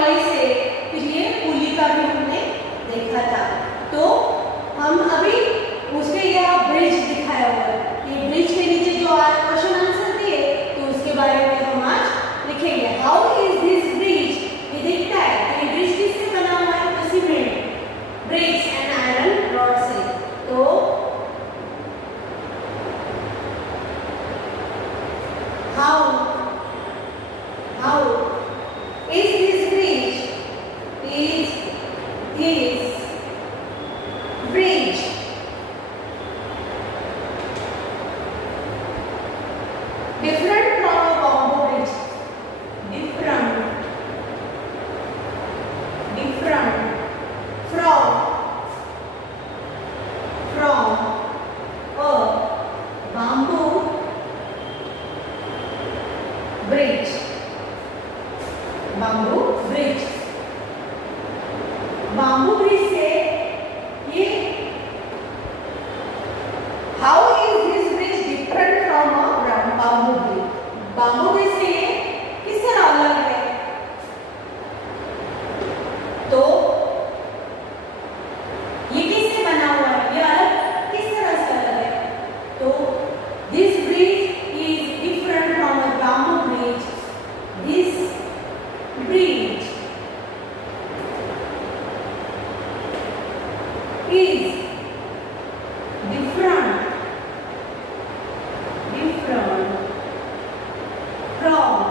ट्रॉली से, फिर ये पुली का भी हमने देखा था। तो हम अभी उसके यहाँ ब्रिज दिखाया हुआ है, ये ब्रिज के नीचे जो क्वेश्चन आंसर दिए तो उसके बारे में हम आज लिखेंगे। हाउ इज दिस ब्रिज, ये दिखता है ये ब्रिज किससे बना हुआ है, तो cement, bricks and iron rod से। तो how is this bridge, is this bridge different from a bamboo bridge, different from a bamboo bridge, bamboo bridge से ये how is this bridge different from a bamboo bridge, bamboo bridge से ये किस तरह अलग है, तो ये किससे बना हुआ है, ये अलग किस तरह से अलग है, तो this bridge is different from a bamboo bridge, this bridge is different from a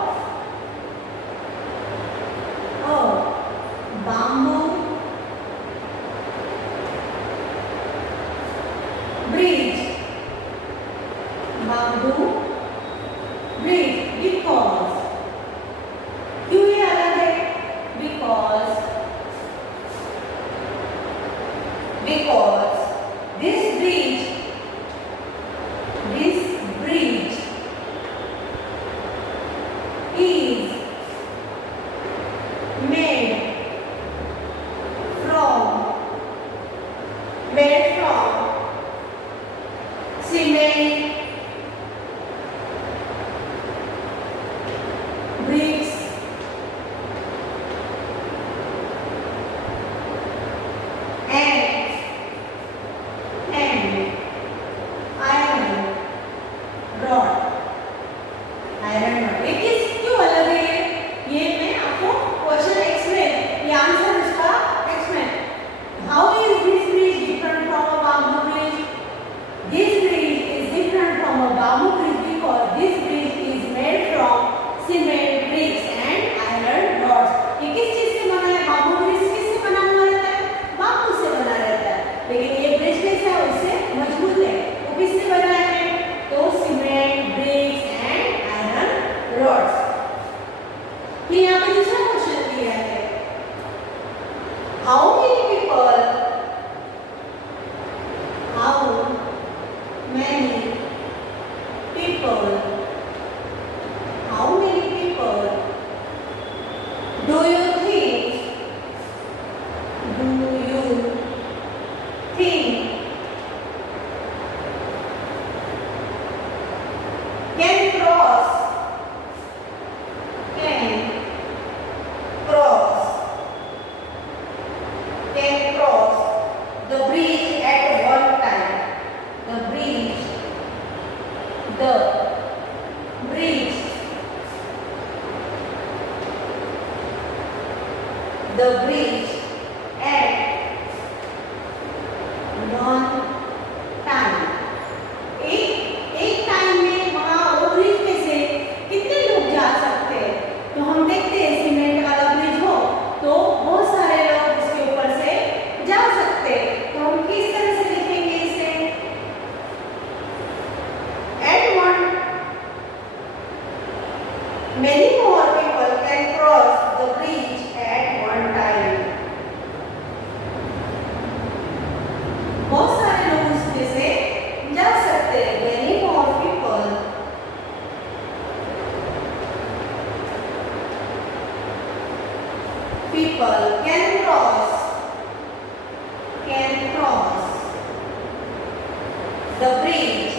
bamboo bridge, because क्यों ये अलग है, because this bridge is made from cement, bricks, and iron rod। ये किस क्यों अलग है, ये मैं आपको क्वेश्चन एक्सप्लेन, ये आंसर इसका explain. How is this bridge different from a bamboo bridge, this bridge is different from a bamboo bridge because this bridge is made from cement, bricks and iron rods। ये किस चीज से बना है, bamboo bridge किससे बना हुआ रहता है, बांबू से बना रहता है, लेकिन ये ब्रिज कैसा है, उससे मजबूत है, वो किससे बना है, तो cement, bricks and iron rods. फिर यहाँ पे दूसरा क्वेश्चन दिया है, how many people do you think can cross the bridge at one time, the bridge at one time। एक टाइम में वहाँ वो ब्रिज पे से कितने लोग जा सकते हैं, तो हम देखते हैं सीमेंट वाला ब्रिज हो तो बहुत सारे लोग उसके ऊपर से जा सकते हैं, तो हम किस तरह से लिखेंगे इसे, at one many more people can cross the bridge at one time। बहुत सारे लोग उसमें से जा सकते हैं, many more people can cross the bridge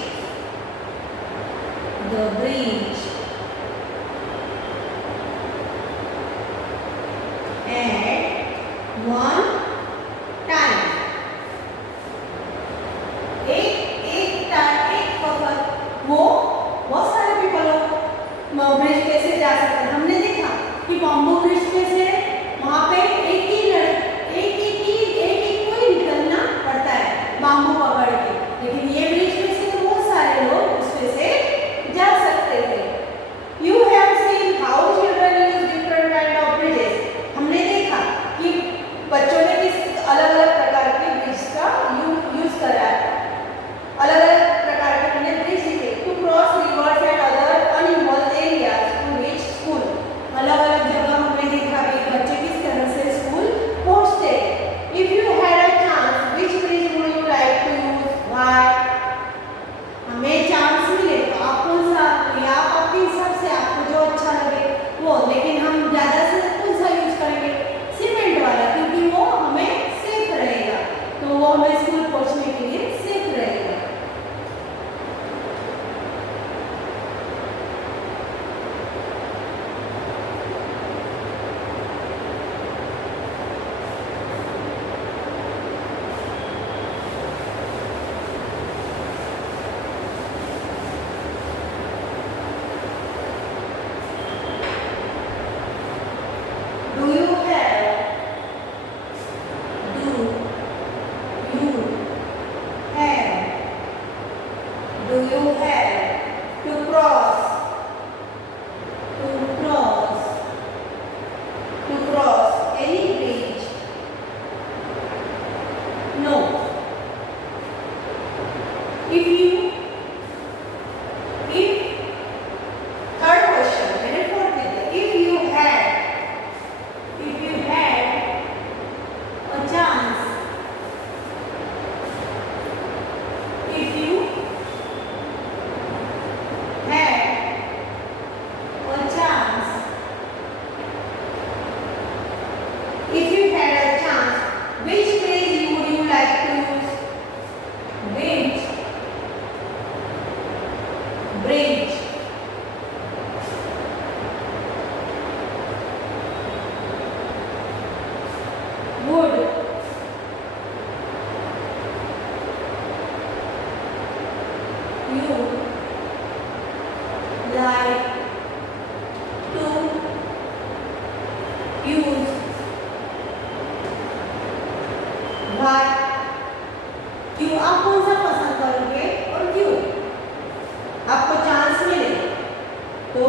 bridge, wood, you like to use, why, क्यों, आप कौन सा पसंद करोगे और क्यों, आपको चांस मिले तो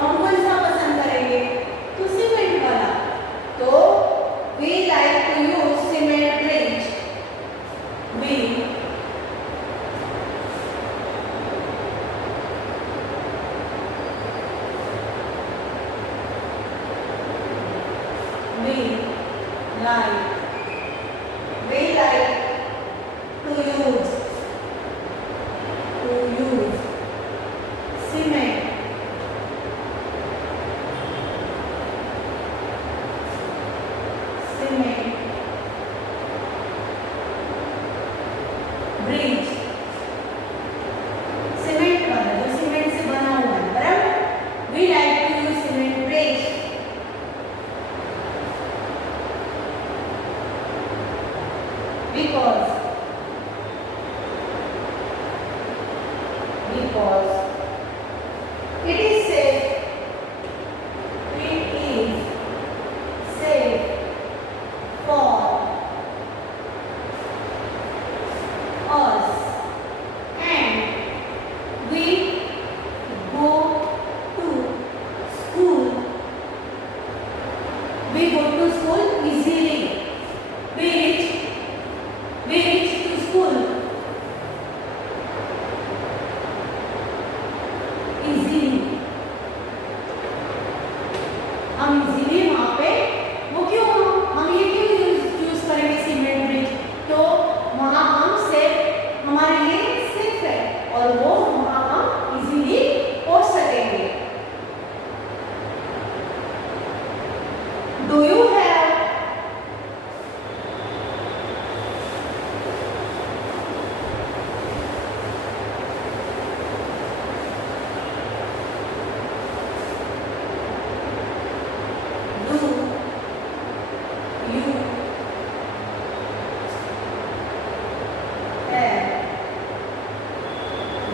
हम कौन सा पसंद करेंगे, तो सीमेंट वाला, तो we like to use cement bridge, we like to use cement, bridge, cement वाला जो सीमेंट से बना हुआ है, बराबर, we like to use cement bridge because it is safe, for us, and we go to school easily, we reach to school easily, हम इजीली वहाँ पे, वो क्यों, हम ये क्यों यूज करेंगे सीमेंट ब्रिज, तो वहाँ हम सेफ, हमारे लिए सेफ है और वो वहाँ हम इजीली पहुँच सकेंगे। Do you have,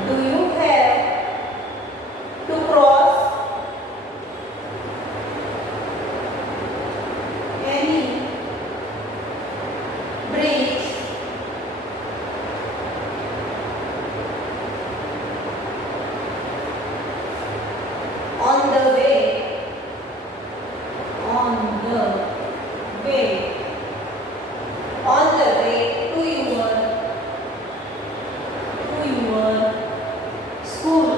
do you have to cross any bridge on the way, on the way to your school,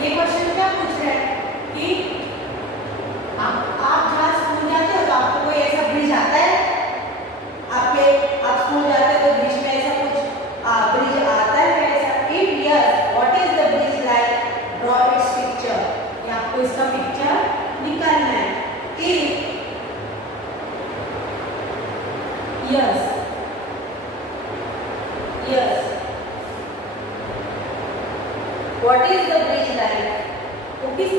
ये क्वेश्चन क्या पूछ रहा है कि आप जहाँ स्कूल जाते हो तो आपको कोई ऐसा ब्रिज आता है, आप स्कूल जाते हो तो बीच में ऐसा कुछ ब्रिज आता है ऐसा, if yes, what is the bridge like, draw its picture, ये आपको इसका पिक्चर निकालना है, if yes, what is the bridge like, वो किस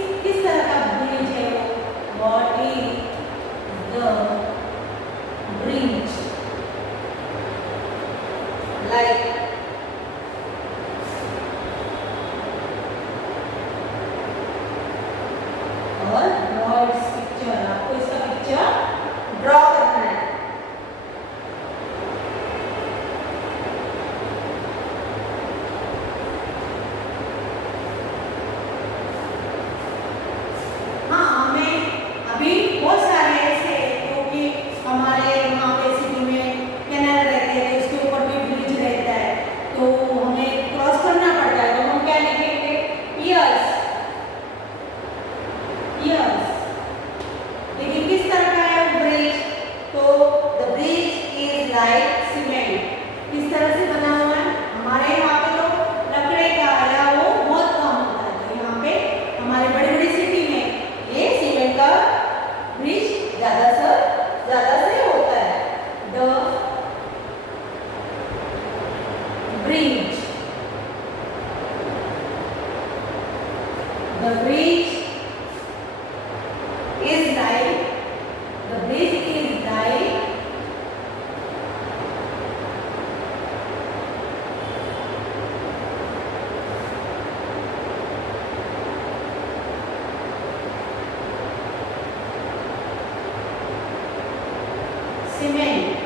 तरह का ब्रिज है वो, what is the bridge like, और draw its picture, आपको इसका पिक्चर ड्रॉ करना है। हाँ, हमें अभी बहुत सारे ऐसे क्योंकि हमारे वहाँ पे सिटी में कैनाल रहते हैं, उसके ऊपर भी ब्रिज रहता है, तो हमें क्रॉस करना पड़ता है, तो हम क्या लिखेंगे, yes, The bridge is like, the bridge is like cement.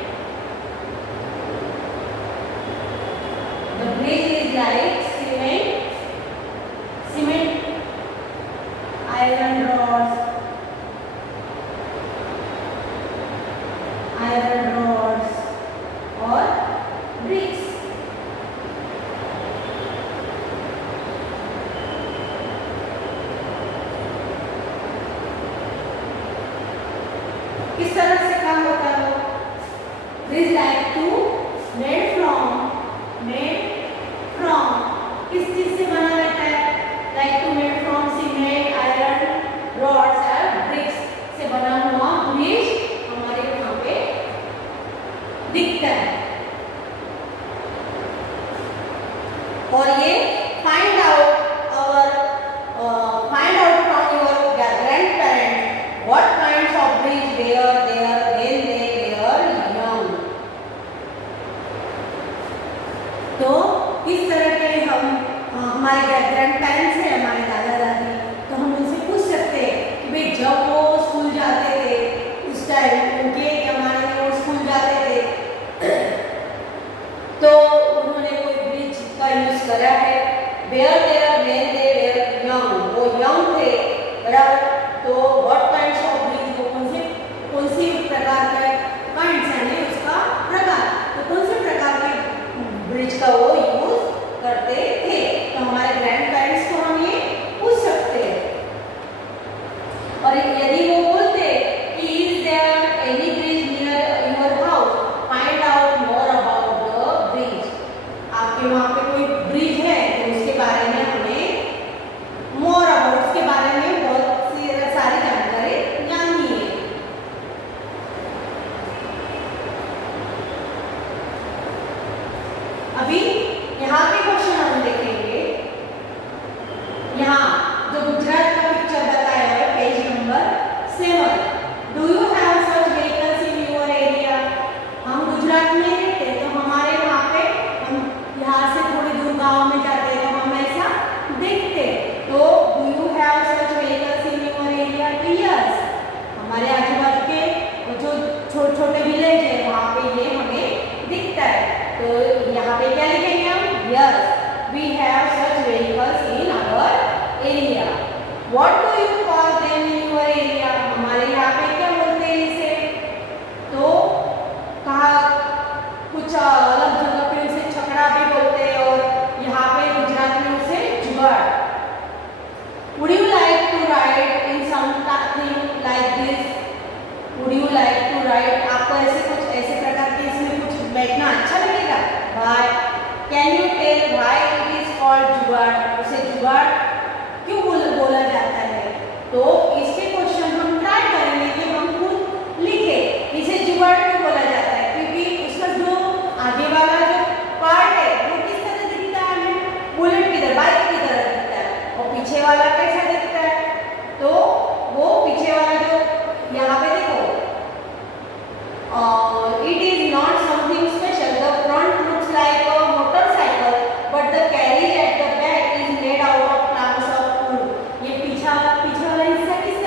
The bridge is like cement, cement, iron rods, और bricks. किस तरह से काम होता है? Bridge like to made from किस चीज से बना रहता है? Like to made from cement, iron, rods और bricks से बना हुआ ब्रिज हमारे यहाँ पे दिखता है। और ये find out from your grandparents what kinds of bridge were there when they were young. तो किस तरह के हमारे ग्रैंड पेरेंट्स हैं, हमारे दादा दादी, तो हम उनसे पूछ सकते हैं कि भाई जब वो स्कूल जाते थे उस टाइम उनके जमाने में वो स्कूल जाते थे तो उन्होंने कोई ब्रिज का यूज करा है। Where they are when they were young, वो यंग थे बराबर। तो व्हाट काइंड्स ऑफ ब्रिज, वो कौन सी प्रकार का काइंड्स यानी उसका प्रकार, तो कौन से प्रकार के ब्रिज का वो यूज करते थे। तो हमारे ग्रैंड पेरेंट्स को हम ये पूछ सकते हैं। और यदि वो बोलते कि is there any bridge near your house, find out more about the bridge. आपके वहाँ पे कोई ब्रिज है तो उसके बारे में हमें मोर अबाउट, उसके बारे में बहुत सी सारी जानकारी जाननी है। अभी यहाँ पे क्वेश्चन हम देखेंगे। यहाँ जो गुजरात का पिक्चर बताया है page number 7, do you have such vehicles in your area. हम गुजरात में रहते हैं तो हमारे वहाँ पे हम यहाँ से थोड़ी दूर गांव में जाते हैं तो हम ऐसा देखते हैं। तो do you have such vehicles in your area, तो यस, हमारे आजू बाजू के जो छोटे छोटे विलेज है वहाँ पे ये हमें दिखता है। तो यहाँ पे क्या लिखेंगे हम? Yes, we have such vehicles in our area. What do you call them in your area? हमारे यहाँ पे क्या बोलते हैं इसे? तो कहा कुछ अलग जगह पे उसे छकड़ा भी बोलते हैं और यहाँ पे गुजरात में उसे जुगाड़। Would you like to ride in something like this? Would you like to ride? आपको ऐसे प्रकार के इसमें कुछ बैठना अच्छा लगेगा? Why? Can you tell why it is called जुगाड़? उसे जुगाड़ क्यों बोला जाता है? तो इसके क्वेश्चन हम ट्राई करेंगे कि हम खुद लिखें इसे जुगाड़ क्यों बोला जाता है, क्योंकि उसका जो आगे वाला जो पार्ट है वो किस तरह दिखता है हमें? बुलेट की तरह, बाइक की तरह दिखता है। और पीछे वाला कैसा दिखता है? तो वो पीछे वाला जो यहाँ पे देखो, it is not something special. The front looks like a motorcycle, but the carriage at the back is made out of planks of wood. ये पीछे वाला हिस्सा किससे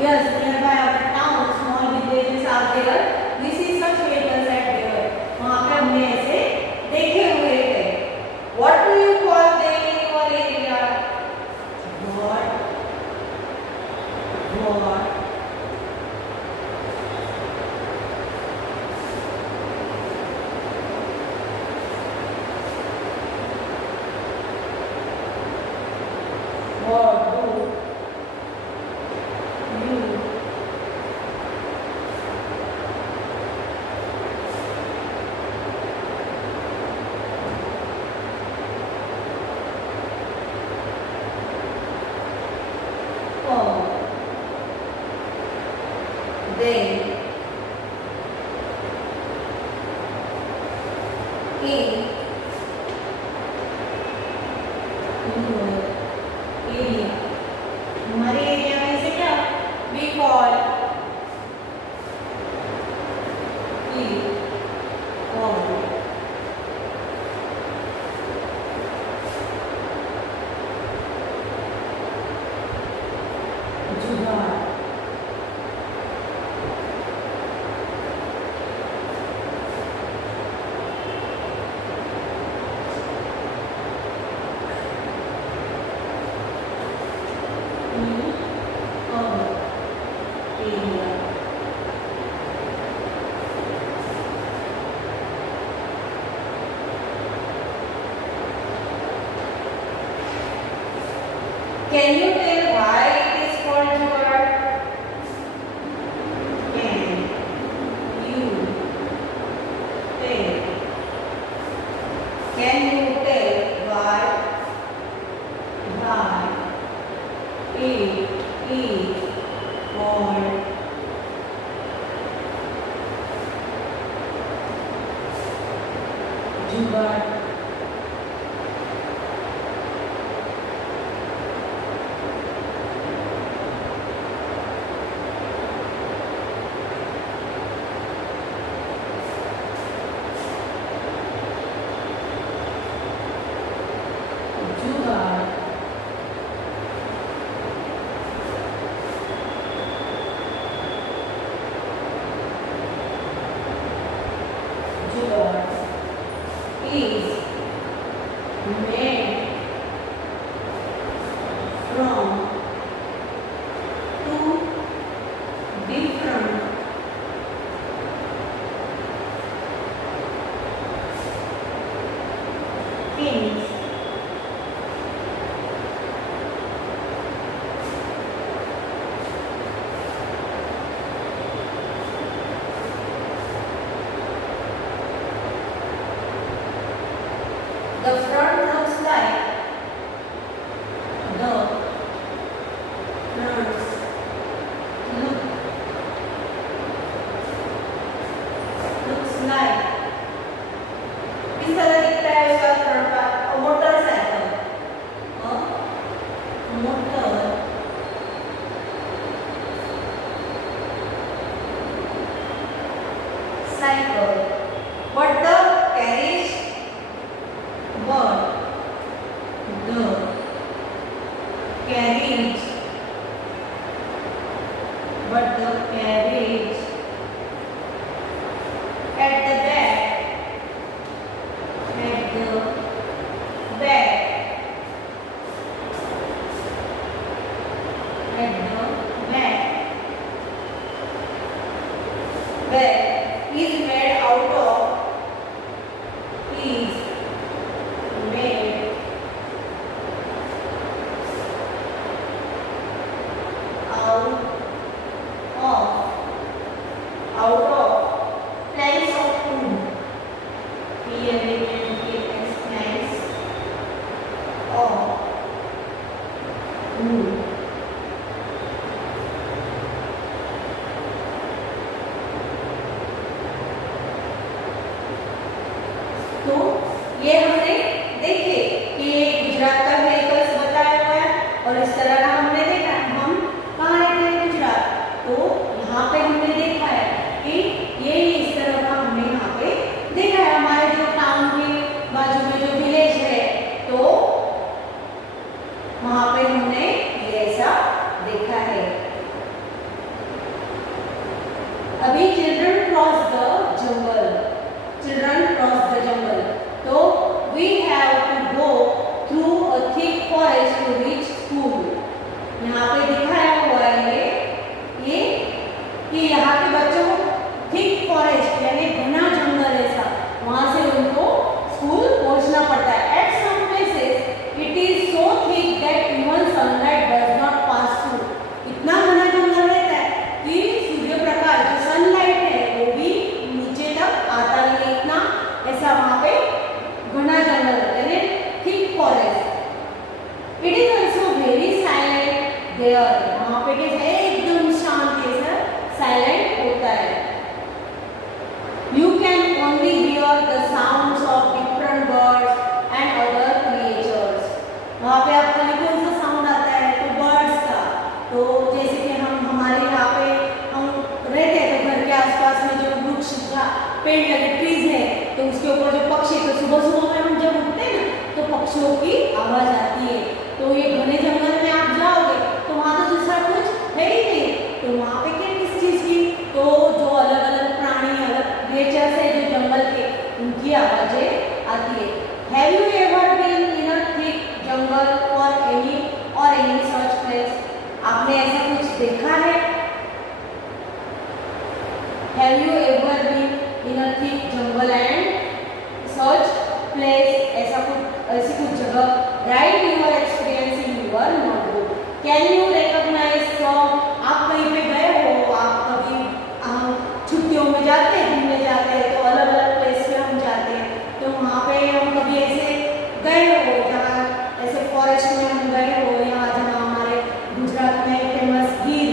Yes, nearby our town, small villages are there. We see such vehicles at there. वहाँ पे हमने ऐसे देखे हुए हैं. What do you call them in your area? What? What do you call them in your area? हमारे एरिया में से क्या we call जुगाड़. area. Can you tell why it is called jugaad? Can you tell? Can you tell why it is called जुगाड़? जुगाड़ जुगाड़ is made from two different things. The front looks like the fronts looks like किस तरह दिखता है उसका front part? Motorcycle. Motor cycle. But the carriage but the carriage at the back is made out of planks of wood. Here we can get as planks of wood. तो ये हमने देखे कि ये गुजरात का व्हीकल्स बताया हुआ है और इस तरह का हमने देखा. हम कहाँ रहते हैं? गुजरात. तो यहाँ पे हमने देखा है कि ये इस तरह का हमने यहाँ पे देखा है. हमारे जो टाउन के बाजू में जो विलेज है तो वहाँ पे हमने ये ऐसा देखा है. रेयर, वहाँ पे कैसे एकदम शांत है, साइलेंट होता है। You can only hear the sounds of different birds and other creatures. वहाँ पे आप खाली कौन सा साउंड आता है, तो बर्ड्स का। तो जैसे कि हम हमारे यहाँ पे हम रहते हैं तो घर के आसपास में जो वृक्ष पेड़ लगे ट्रीज है, तो उसके ऊपर जो पक्षी, तो सुबह सुबह में हम जब उठते हैं ना तो पक्षियों की आवाज आती है। तो ये घने जंगल में आप जाओगे तो वहाँ तो दूसरा कुछ है ही नहीं, तो वहाँ पे क्या किस चीज की, तो जो अलग अलग प्राणी, अलग क्रिएचर्स है जो जंगल के, उनकी आवाजें आती है। Have you ever been in a thick jungle or any such place? आपने ऐसा कुछ देखा है? Have you ever been in a thick jungle and such place? ऐसी कुछ जगह। Write your experience in your notebook. Can you recognize from? आप कहीं पे गए हो, आप कभी छुट्टियों में जाते हैं, घूमने जाते हैं, तो अलग अलग प्लेस में हम जाते हैं, तो वहाँ पे हम कभी ऐसे गए हो जहाँ ऐसे फॉरेस्ट में हम गए हो, यहाँ जहाँ हमारे गुजरात में फेमस गिर,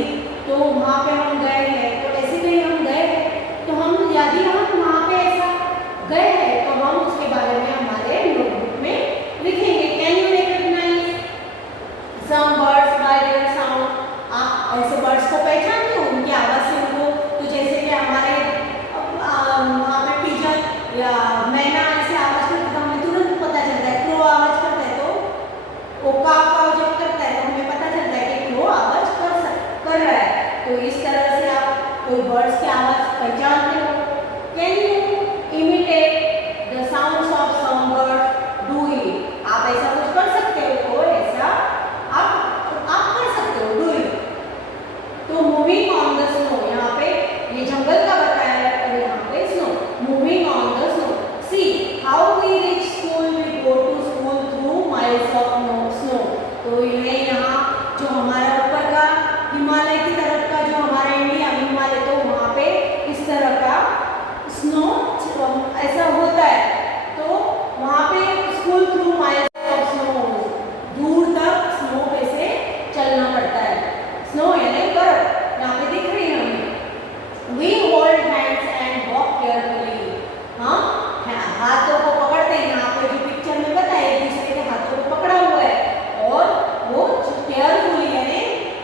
तो वहाँ पे हम गए हैं, तो ऐसे कहीं हम गए हैं, तो हम यदि हम वहाँ पे ऐसा गए हैं तो हम उसके बारे में हमारे नोटबुक में लिखेंगे। Can you recognise some birds by their sound? आप ऐसे बर्ड्स को पहचानते हो उनकी आवाज से उनको, तो जैसे कि हमारे वहाँ पे पिजन या मैना ऐसे आवाज करते तो हमें तुरंत पता चलता है। क्रो आवाज करता है तो वो काव जब करता है तो हमें पता चलता है कि क्रो आवाज कर रहा है। तो इस तरह से आप कोई बर्ड्स की आवाज पहचानते हो। Can you imitate the sounds of some bird? Do it. आप ऐसा कुछ कर सकते हो, तो ऐसा आप कर सकते हो, डू इट। तो मूविंग ऑन द स्नो, यहाँ पे ये जंगल का बताया है और यहाँ पे snow. Moving on the snow, see how we reach school, we go to school through miles of snow. तो ये यहाँ जो हमारा ऊपर का हिमालय की तरफ का जो हमारा इंडिया हिमालय, तो वहाँ पे इस तरह का स्नो ऐसा होता है, तो वहाँ पे school through miles of snow, दूर तक स्नो पे से चलना पड़ता है। स्नो यानी बर्फ यहाँ पे दिख रही है हमें। We hold hands and walk carefully. हाँ, हाथों को पकड़ते हैं, यहाँ पे जो पिक्चर में बताया एक दूसरे के हाथों को पकड़ा हुआ है और वो केयरफुली यानी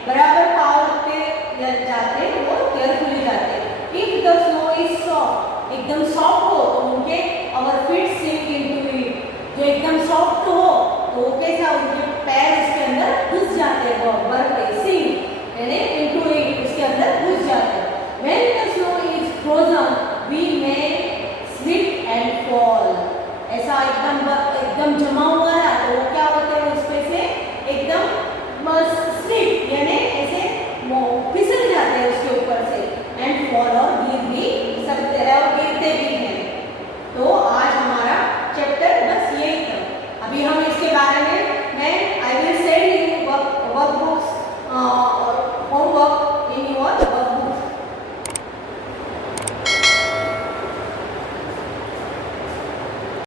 बराबर पाँव रखते जाते हैं, वो केयरफुली जाते हैं। If the snow is soft, एकदम सॉफ्ट हो तो उनके our feet sink into it. जो एकदम सॉफ्ट हो तो कैसा उनके पैर उसके अंदर घुस जाते हैं, वो बर्फ पे सिंक यानी into it, उसके अंदर घुस जाते हैं। When the snow is frozen, we may slip and fall. ऐसा एकदम जमा हुआ है तो वो क्या होते हैं, उसपे से एकदम बस